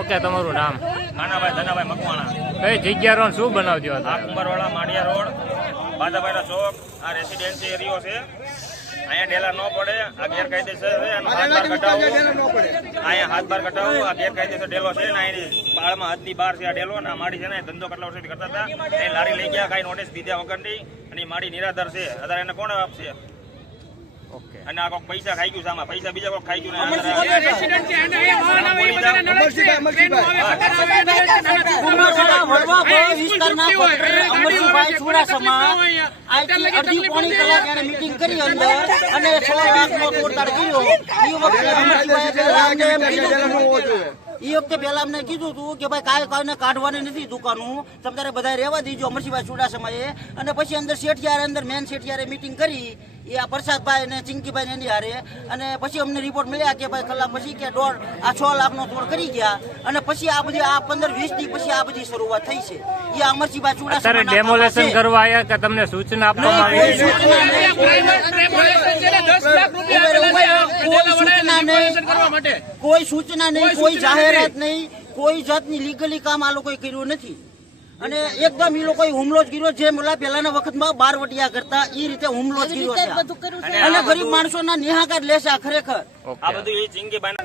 Okay, તમારું નામ? કાનાભાઈ ધનાભાઈ મકવાણા. કઈ જગ્યા રો શું બનાવજો આ કુંભારવાડા માળિયા રોડ બાદાભાઈનો ચોક. આ રેસિડેન્સી એરિયો છે. અહીંયા ડેલા ન પડે. આ ગેરકાયદેસર છે. હાથ બાર કટાવો. અહીંયા હાથ બાર કટાવો. આ ગેરકાયદેસર ડેલો છે ને અહીંની પાળમાં હદની બહાર છે આ ડેલો. અને આ માડી છે ને ધંધો કેટલા વર્ષથી કરતા હતા. એ લારી લઈ ગયા કાંઈ નોટિસ દીધા વગરની. અને માડી નિરાધાર છે. અત્યારે એને કોણ આપશે? ઓકે. અને આ કોઈક પૈસા ખાઈ ગયું છે આમાં. પૈસા બીજા કોઈ ખાઈ ગયું મીટિંગ કરી અંદર અને 6 લાખનો તોડતાડ કર્યો. એ વખતે પેલા અમને કીધું હતું કે ભાઈ કાંઈ કાઢવાની નથી દુકાનું, તમારે બધા રહેવા દીજો અમરસિંહભાઈ ચુડાસમાએ. અને પછી અંદર શેઠિયારે અંદર મેન શેઠિયારે મીટિંગ કરી એ આ પ્રસાદભાઈ ને ચિંકીભાઈ ને એની હારે. અને પછી અમને રિપોર્ટ મળ્યા કે ભાઈ કલાક પછી કે આ 6 લાખનો તોડ કરી ગયા. અને પછી આ બધી આ 15-20 દી પછી આ બધી શરૂઆત થઈ છે. એ અમરસિંહભાઈ ચુડાસમા ડેમોલેશન કરવા આવ્યા કે તમને સૂચના આપવામાં આવી? કોઈ સૂચના નહીં, કોઈ જાહેરાત નહીં, કોઈ જાતની લીગલી કામ આ લોકોએ કર્યું નથી. અને એકદમ એ લોકોએ હુમલો જ કર્યો જે પેલાના વખતમાં બારવટિયા કરતા એ રીતે હુમલો જ કર્યો છે. અને ગરીબ માણસોના નિહાકાર લેશે ખરેખર. આ બધું એ ચિંકીભાઈ